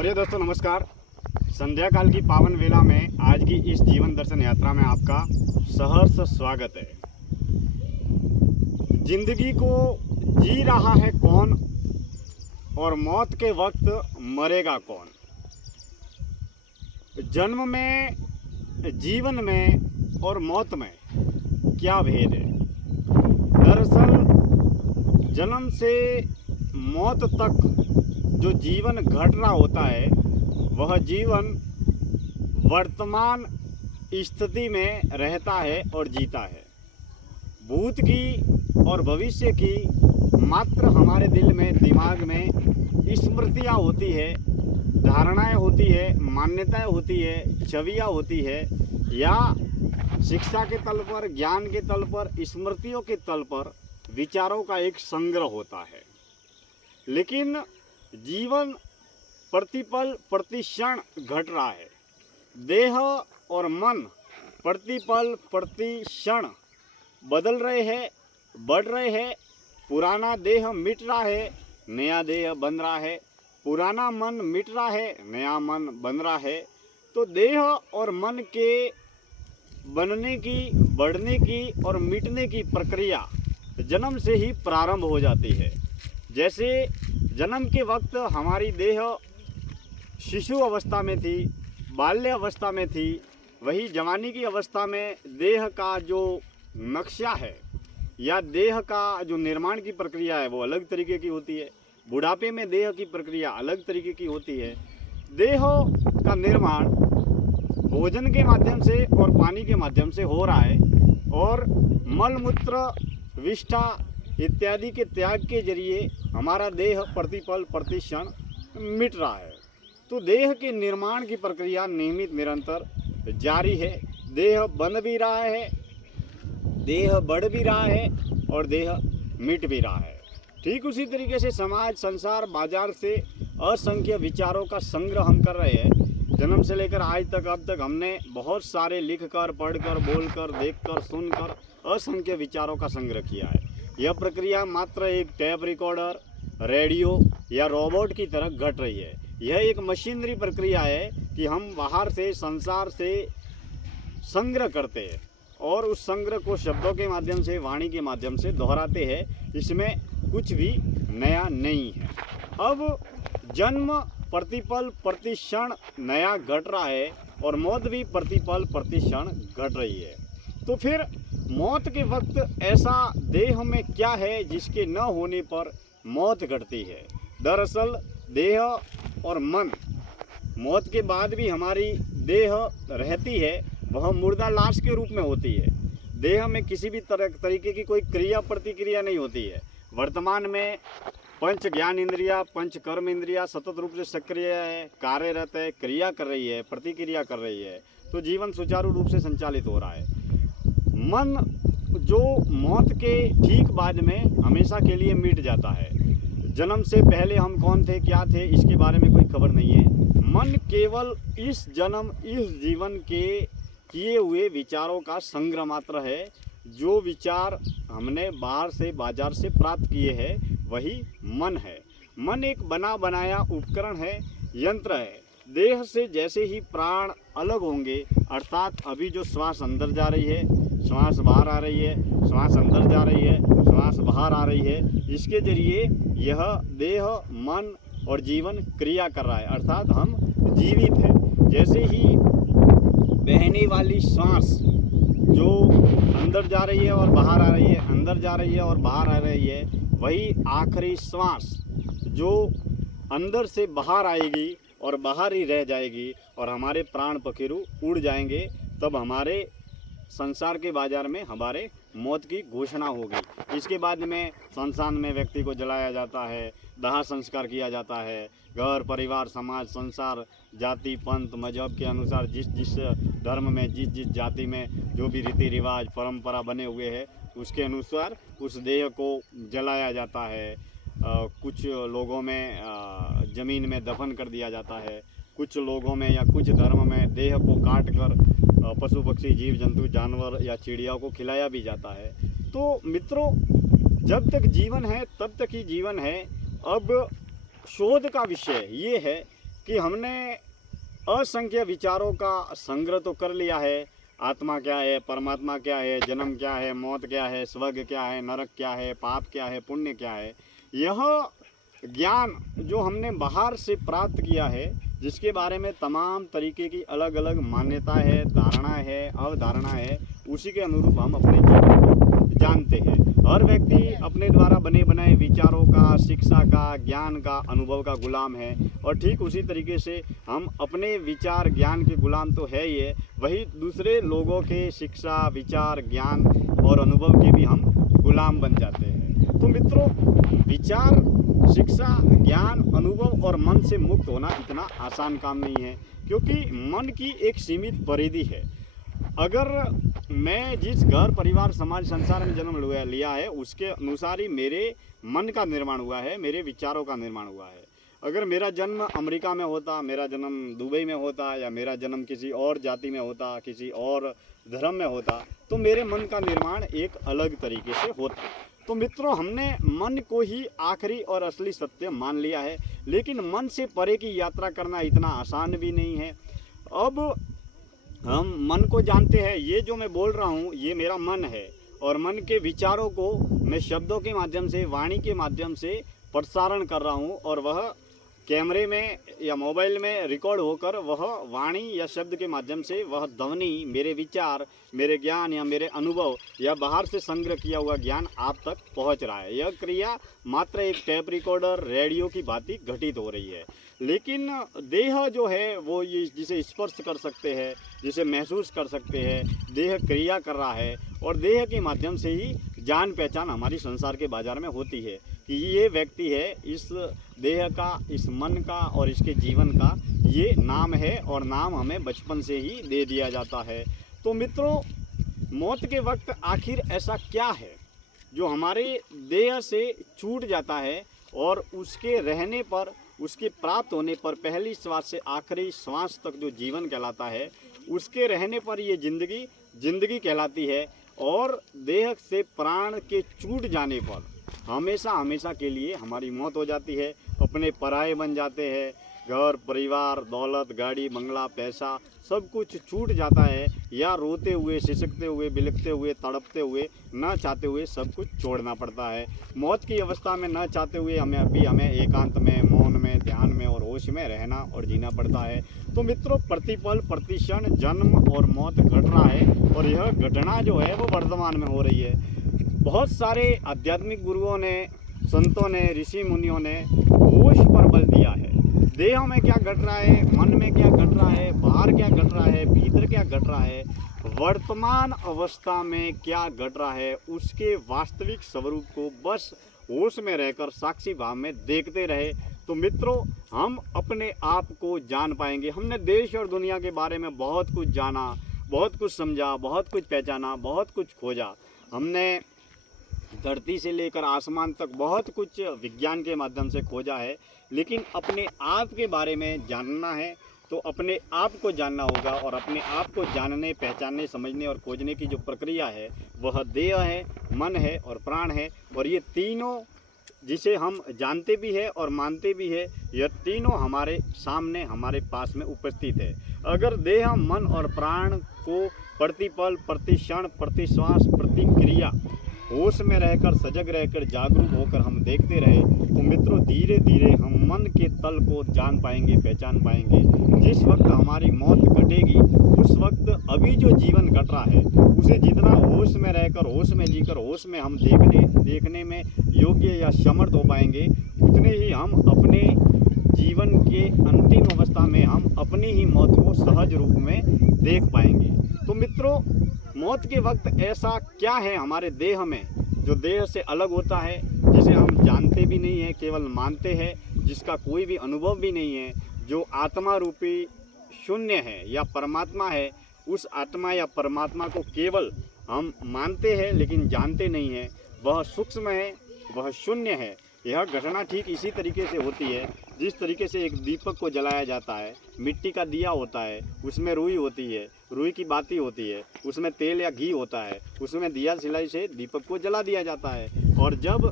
प्रिय दोस्तों नमस्कार। संध्या काल की पावन वेला में आज की इस जीवन दर्शन यात्रा में आपका सहर्ष स्वागत है। जिंदगी को जी रहा है कौन और मौत के वक्त मरेगा कौन। जन्म में, जीवन में और मौत में क्या भेद है। दरअसल जन्म से मौत तक जो जीवन घट रहा होता है वह जीवन वर्तमान स्थिति में रहता है और जीता है। भूत की और भविष्य की मात्र हमारे दिल में, दिमाग में स्मृतियाँ होती है, धारणाएं होती है, मान्यताएं होती है, छवियाँ होती है, या शिक्षा के तल पर, ज्ञान के तल पर, स्मृतियों के तल पर विचारों का एक संग्रह होता है। लेकिन जीवन प्रतिपल प्रतिक्षण घट रहा है। देह और मन प्रतिपल प्रतिक्षण बदल रहे हैं, बढ़ रहे हैं। पुराना देह मिट रहा है, नया देह बन रहा है। पुराना मन मिट रहा है, नया मन बन रहा है। तो देह और मन के बनने की, बढ़ने की और मिटने की प्रक्रिया जन्म से ही प्रारंभ हो जाती है। जैसे जन्म के वक्त हमारी देह शिशु अवस्था में थी, बाल्य अवस्था में थी, वही जवानी की अवस्था में देह का जो नक्शा है या देह का जो निर्माण की प्रक्रिया है वो अलग तरीके की होती है। बुढ़ापे में देह की प्रक्रिया अलग तरीके की होती है। देह का निर्माण भोजन के माध्यम से और पानी के माध्यम से हो रहा है और मलमूत्र, विष्ठा इत्यादि के त्याग के जरिए हमारा देह प्रतिपल प्रतिक्षण मिट रहा है। तो देह के निर्माण की प्रक्रिया नियमित निरंतर जारी है। देह बन भी रहा है, देह बढ़ भी रहा है और देह मिट भी रहा है। ठीक उसी तरीके से समाज, संसार, बाजार से असंख्य विचारों का संग्रह हम कर रहे हैं। जन्म से लेकर आज तक, अब तक हमने बहुत सारे लिखकर, पढ़कर, बोलकर, देखकर, सुनकर असंख्य विचारों का संग्रह किया है। यह प्रक्रिया मात्र एक टैप रिकॉर्डर, रेडियो या रोबोट की तरह घट रही है। यह एक मशीनरी प्रक्रिया है कि हम बाहर से, संसार से संग्रह करते हैं और उस संग्रह को शब्दों के माध्यम से, वाणी के माध्यम से दोहराते हैं। इसमें कुछ भी नया नहीं है। अब जन्म प्रतिपल प्रतिक्षण नया घट रहा है और मौत भी प्रतिपल प्रतिक्षण घट रही है। तो फिर मौत के वक्त ऐसा देह में क्या है जिसके न होने पर मौत घटती है। दरअसल देह और मन, मौत के बाद भी हमारी देह रहती है, वह मुर्दा लाश के रूप में होती है। देह में किसी भी तरीके की कोई क्रिया प्रतिक्रिया नहीं होती है। वर्तमान में पंच ज्ञान इंद्रिया, पंच कर्म इंद्रिया सतत रूप से सक्रिय है, कार्यरत है, क्रिया कर रही है, प्रतिक्रिया कर रही है। तो जीवन सुचारू रूप से संचालित हो रहा है। मन जो मौत के ठीक बाद में हमेशा के लिए मिट जाता है। जन्म से पहले हम कौन थे, क्या थे, इसके बारे में कोई खबर नहीं है। मन केवल इस जन्म, इस जीवन के किए हुए विचारों का संग्रह मात्र है। जो विचार हमने बाहर से, बाजार से प्राप्त किए हैं वही मन है। मन एक बना बनाया उपकरण है, यंत्र है। देह से जैसे ही प्राण अलग होंगे, अर्थात अभी जो श्वास अंदर जा रही है, श्वास बाहर आ रही है, श्वास अंदर जा रही है, श्वास बाहर आ रही है, इसके जरिए यह देह, मन और जीवन क्रिया कर रहा है, अर्थात हम जीवित हैं। जैसे ही बहने वाली श्वास जो अंदर जा रही है और बाहर आ रही है, अंदर जा रही है और बाहर आ रही है, वही आखिरी श्वास जो अंदर से बाहर आएगी और बाहर ही रह जाएगी और हमारे प्राण पखेरु उड़ जाएंगे, तब हमारे संसार के बाजार में हमारे मौत की घोषणा होगी। इसके बाद में संसान में व्यक्ति को जलाया जाता है, दाह संस्कार किया जाता है। घर, परिवार, समाज, संसार, जाति, पंथ, मजहब के अनुसार जिस जिस धर्म में, जिस जिस जाति में जो भी रीति रिवाज, परंपरा बने हुए हैं, उसके अनुसार उस देह को जलाया जाता है। कुछ लोगों में ज़मीन में दफन कर दिया जाता है। कुछ लोगों में या कुछ धर्म में देह को काट कर पशु पक्षी, जीव जंतु, जानवर या चिड़िया को खिलाया भी जाता है। तो मित्रों, जब तक जीवन है तब तक ही जीवन है। अब शोध का विषय ये है कि हमने असंख्य विचारों का संग्रह तो कर लिया है। आत्मा क्या है, परमात्मा क्या है, जन्म क्या है, मौत क्या है, स्वर्ग क्या है, नरक क्या है, पाप क्या है, पुण्य क्या है, यह ज्ञान जो हमने बाहर से प्राप्त किया है, जिसके बारे में तमाम तरीके की अलग अलग मान्यता है, धारणा है, अवधारणा है, उसी के अनुरूप हम अपने जीवन को जानते हैं। हर व्यक्ति अपने द्वारा बने बनाए विचारों का, शिक्षा का, ज्ञान का, अनुभव का गुलाम है। और ठीक उसी तरीके से हम अपने विचार ज्ञान के गुलाम तो है ही है, वही दूसरे लोगों के शिक्षा, विचार, ज्ञान और अनुभव के भी हम गुलाम बन जाते हैं। तो मित्रों, विचार, शिक्षा, ज्ञान, अनुभव और मन से मुक्त होना इतना आसान काम नहीं है, क्योंकि मन की एक सीमित परिधि है। अगर मैं जिस घर, परिवार, समाज, संसार में जन्म लिया है, उसके अनुसार ही मेरे मन का निर्माण हुआ है, मेरे विचारों का निर्माण हुआ है। अगर मेरा जन्म अमेरिका में होता, मेरा जन्म दुबई में होता, या मेरा जन्म किसी और जाति में होता, किसी और धर्म में होता, तो मेरे मन का निर्माण एक अलग तरीके से होता। तो मित्रों, हमने मन को ही आखिरी और असली सत्य मान लिया है, लेकिन मन से परे की यात्रा करना इतना आसान भी नहीं है। अब हम मन को जानते हैं, ये जो मैं बोल रहा हूँ ये मेरा मन है, और मन के विचारों को मैं शब्दों के माध्यम से, वाणी के माध्यम से प्रसारण कर रहा हूँ, और वह कैमरे में या मोबाइल में रिकॉर्ड होकर वह वाणी या शब्द के माध्यम से वह ध्वनि, मेरे विचार, मेरे ज्ञान या मेरे अनुभव या बाहर से संग्रह किया हुआ ज्ञान आप तक पहुंच रहा है। यह क्रिया मात्र एक टेप रिकॉर्डर, रेडियो की भांति घटित हो रही है। लेकिन देह जो है वो ये जिसे स्पर्श कर सकते हैं, जिसे महसूस कर सकते हैं, देह क्रिया कर रहा है, और देह के माध्यम से ही जान पहचान हमारी संसार के बाजार में होती है कि ये व्यक्ति है, इस देह का, इस मन का और इसके जीवन का ये नाम है, और नाम हमें बचपन से ही दे दिया जाता है। तो मित्रों, मौत के वक्त आखिर ऐसा क्या है जो हमारे देह से छूट जाता है, और उसके रहने पर, उसके प्राप्त होने पर, पहली श्वास से आखिरी श्वास तक जो जीवन कहलाता है, उसके रहने पर ये जिंदगी कहलाती है, और देह से प्राण के छूट जाने पर हमेशा हमेशा के लिए हमारी मौत हो जाती है। अपने पराये बन जाते हैं, घर, परिवार, दौलत, गाड़ी, बंगला, पैसा सब कुछ छूट जाता है, या रोते हुए, सिसकते हुए, बिलखते हुए, तड़पते हुए, न चाहते हुए सब कुछ छोड़ना पड़ता है। मौत की अवस्था में न चाहते हुए हमें एकांत में, मौन में, ध्यान में और होश में रहना और जीना पड़ता है। तो मित्रों, प्रतिपल प्रतिक्षण जन्म और मौत घट रहा है, और यह घटना जो है वो वर्तमान में हो रही है। बहुत सारे आध्यात्मिक गुरुओं ने, संतों ने, ऋषि मुनियों ने होश पर बल दिया है। देह में क्या घट रहा है, मन में क्या घट रहा है, बाहर क्या घट रहा है, भीतर क्या घट रहा है, वर्तमान अवस्था में क्या घट रहा है, उसके वास्तविक स्वरूप को बस होश में रहकर साक्षी भाव में देखते रहे, तो मित्रों हम अपने आप को जान पाएंगे। हमने देश और दुनिया के बारे में बहुत कुछ जाना, बहुत कुछ समझा, बहुत कुछ पहचाना, बहुत कुछ खोजा। हमने धरती से लेकर आसमान तक बहुत कुछ विज्ञान के माध्यम से खोजा है, लेकिन अपने आप के बारे में जानना है तो अपने आप को जानना होगा, और अपने आप को जानने, पहचानने, समझने और खोजने की जो प्रक्रिया है वह देह है, मन है और प्राण है। और ये तीनों, जिसे हम जानते भी है और मानते भी है, यह तीनों हमारे सामने, हमारे पास में उपस्थित है। अगर देह, मन और प्राण को प्रतिपल, प्रतिक्षण, प्रतिश्वास, प्रतिक्रिया होश में रहकर, सजग रहकर, जागरूक होकर हम देखते रहे, तो मित्रों धीरे धीरे हम मन के तल को जान पाएंगे, पहचान पाएंगे। जिस वक्त हमारी मौत घटेगी, उस वक्त अभी जो जीवन घट रहा है उसे जितना होश में रहकर, होश में जीकर, होश में हम देखने में योग्य या समर्थ हो पाएंगे, उतने ही हम अपने जीवन के अंतिम अवस्था में हम अपनी ही मौत को सहज रूप में देख पाएंगे। तो मित्रों, मौत के वक्त ऐसा क्या है हमारे देह में जो देह से अलग होता है, जिसे हम जानते भी नहीं हैं, केवल मानते हैं, जिसका कोई भी अनुभव भी नहीं है, जो आत्मा रूपी शून्य है या परमात्मा है। उस आत्मा या परमात्मा को केवल हम मानते हैं लेकिन जानते नहीं हैं। वह सूक्ष्म है, वह शून्य है। यह घटना ठीक इसी तरीके से होती है जिस तरीके से एक दीपक को जलाया जाता है। मिट्टी का दिया होता है, उसमें रुई होती है, रुई की बाती होती है, उसमें तेल या घी होता है, उसमें दिया सिलाई से दीपक को जला दिया जाता है। और जब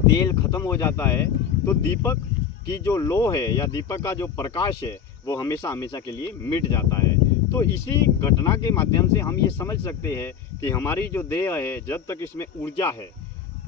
तेल खत्म हो जाता है तो दीपक की जो लो है या दीपक का जो प्रकाश है वो हमेशा हमेशा के लिए मिट जाता है। तो इसी घटना के माध्यम से हम ये समझ सकते हैं कि हमारी जो देह है, जब तक इसमें ऊर्जा है,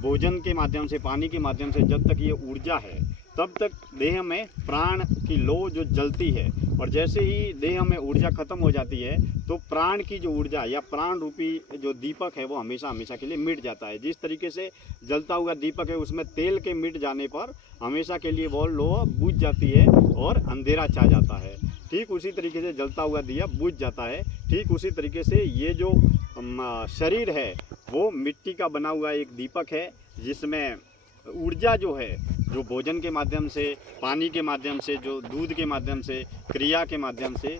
भोजन के माध्यम से, पानी के माध्यम से जब तक ये ऊर्जा है, तब तक देह में प्राण की लो जो जलती है। और जैसे ही देह में ऊर्जा खत्म हो जाती है तो प्राण की जो ऊर्जा या प्राण रूपी जो दीपक है वो हमेशा हमेशा के लिए मिट जाता है। जिस तरीके से जलता हुआ दीपक है, उसमें तेल के मिट जाने पर हमेशा के लिए वो लो बुझ जाती है और अंधेरा छा जाता है। ठीक उसी तरीके से जलता हुआ दिया बुझ जाता है। ठीक उसी तरीके से ये जो शरीर है वो मिट्टी का बना हुआ एक दीपक है, जिसमें ऊर्जा जो है, जो भोजन के माध्यम से, पानी के माध्यम से, जो दूध के माध्यम से, क्रिया के माध्यम से,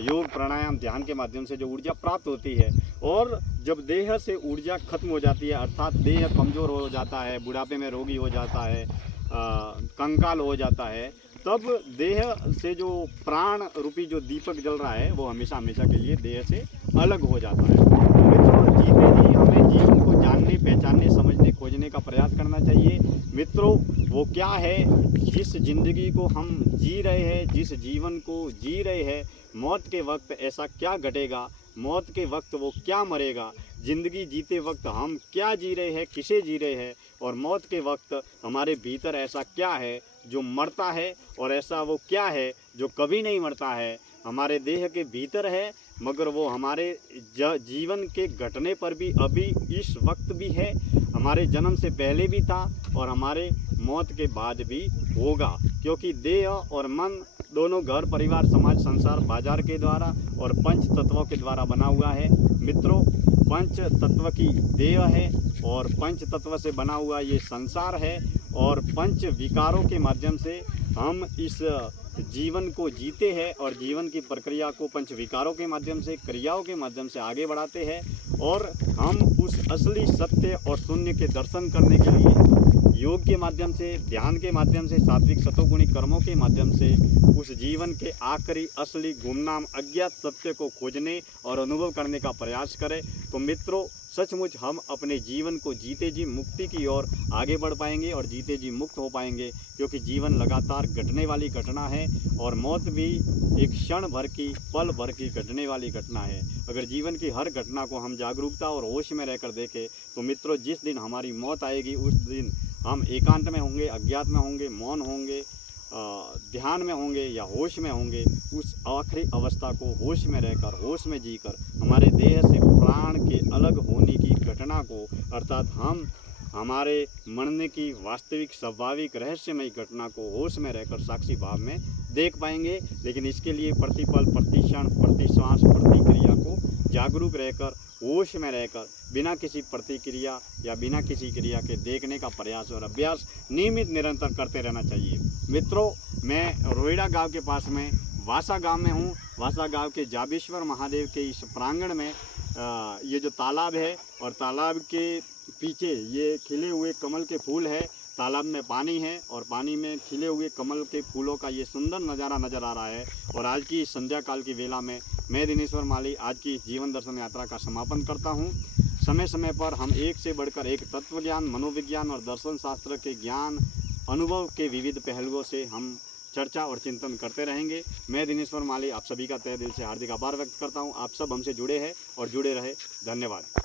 योग प्राणायाम ध्यान के माध्यम से जो ऊर्जा प्राप्त होती है। और जब देह से ऊर्जा खत्म हो जाती है, अर्थात देह कमज़ोर हो जाता है, बुढ़ापे में रोगी हो जाता है, कंकाल हो जाता है, तब देह से जो प्राण रूपी जो दीपक जल रहा है वो हमेशा हमेशा के लिए देह से अलग हो जाता है। मित्रों, जीते जी हमें जीवन को जानने, पहचानने, समझने, खोजने का प्रयास करना चाहिए। मित्रों, वो क्या है जिस जिंदगी को हम जी रहे हैं, जिस जीवन को जी रहे हैं, मौत के वक्त ऐसा क्या घटेगा, मौत के वक्त वो क्या मरेगा, ज़िंदगी जीते वक्त हम क्या जी रहे हैं, किसे जी रहे हैं, और मौत के वक्त हमारे भीतर ऐसा क्या है जो मरता है, और ऐसा वो क्या है जो कभी नहीं मरता है। हमारे देह के भीतर है, मगर वो हमारे जीवन के घटने पर भी अभी इस वक्त भी है, हमारे जन्म से पहले भी था और हमारे मौत के बाद भी होगा। क्योंकि देह और मन दोनों घर, परिवार, समाज, संसार, बाजार के द्वारा और पंच तत्वों के द्वारा बना हुआ है। मित्रों, पंच तत्व की देह है और पंच तत्व से बना हुआ ये संसार है, और पंच विकारों के माध्यम से हम इस जीवन को जीते हैं और जीवन की प्रक्रिया को पंच विकारों के माध्यम से, क्रियाओं के माध्यम से आगे बढ़ाते हैं। और हम उस असली सत्य और शून्य के दर्शन करने के लिए योग के माध्यम से, ध्यान के माध्यम से, सात्विक सतोगुणी कर्मों के माध्यम से उस जीवन के आखिरी असली गुमनाम अज्ञात सत्य को खोजने और अनुभव करने का प्रयास करें। तो मित्रों, सचमुच हम अपने जीवन को जीते जी मुक्ति की ओर आगे बढ़ पाएंगे और जीते जी मुक्त हो पाएंगे। क्योंकि जीवन लगातार घटने वाली घटना है और मौत भी एक क्षण भर की, पल भर की घटने वाली घटना है। अगर जीवन की हर घटना को हम जागरूकता और होश में रहकर देखें तो मित्रों, जिस दिन हमारी मौत आएगी उस दिन हम एकांत में होंगे, अज्ञात में होंगे, मौन होंगे, ध्यान में होंगे या होश में होंगे। उस आखिरी अवस्था को होश में रहकर, होश में जीकर, हमारे देह से प्राण के अलग होने की घटना को, अर्थात हम हमारे मरने की वास्तविक, स्वाभाविक, रहस्यमयी घटना को होश में रहकर साक्षी भाव में देख पाएंगे। लेकिन इसके लिए प्रतिपल, प्रति क्षण, प्रति श्वास, प्रतिक्रिया को जागरूक रहकर, होश में रहकर, बिना किसी प्रतिक्रिया या बिना किसी क्रिया के देखने का प्रयास और अभ्यास नियमित निरंतर करते रहना चाहिए। मित्रों, मैं रोहिड़ा गांव के पास में वासा गांव में हूँ। वासा गांव के जाबेश्वर महादेव के इस प्रांगण में ये जो तालाब है और तालाब के पीछे ये खिले हुए कमल के फूल है। तालाब में पानी है और पानी में खिले हुए कमल के फूलों का ये सुंदर नज़ारा नज़र आ रहा है। और आज की संध्या काल की वेला में मैं दिनेश्वर माली आज की जीवन दर्शन यात्रा का समापन करता हूँ। समय समय पर हम एक से बढ़कर एक तत्व ज्ञान, मनोविज्ञान और दर्शन शास्त्र के ज्ञान, अनुभव के विविध पहलुओं से हम चर्चा और चिंतन करते रहेंगे। मैं दिनेश्वर माली आप सभी का तहे दिल से हार्दिक आभार व्यक्त करता हूँ। आप सब हमसे जुड़े हैं और जुड़े रहे। धन्यवाद।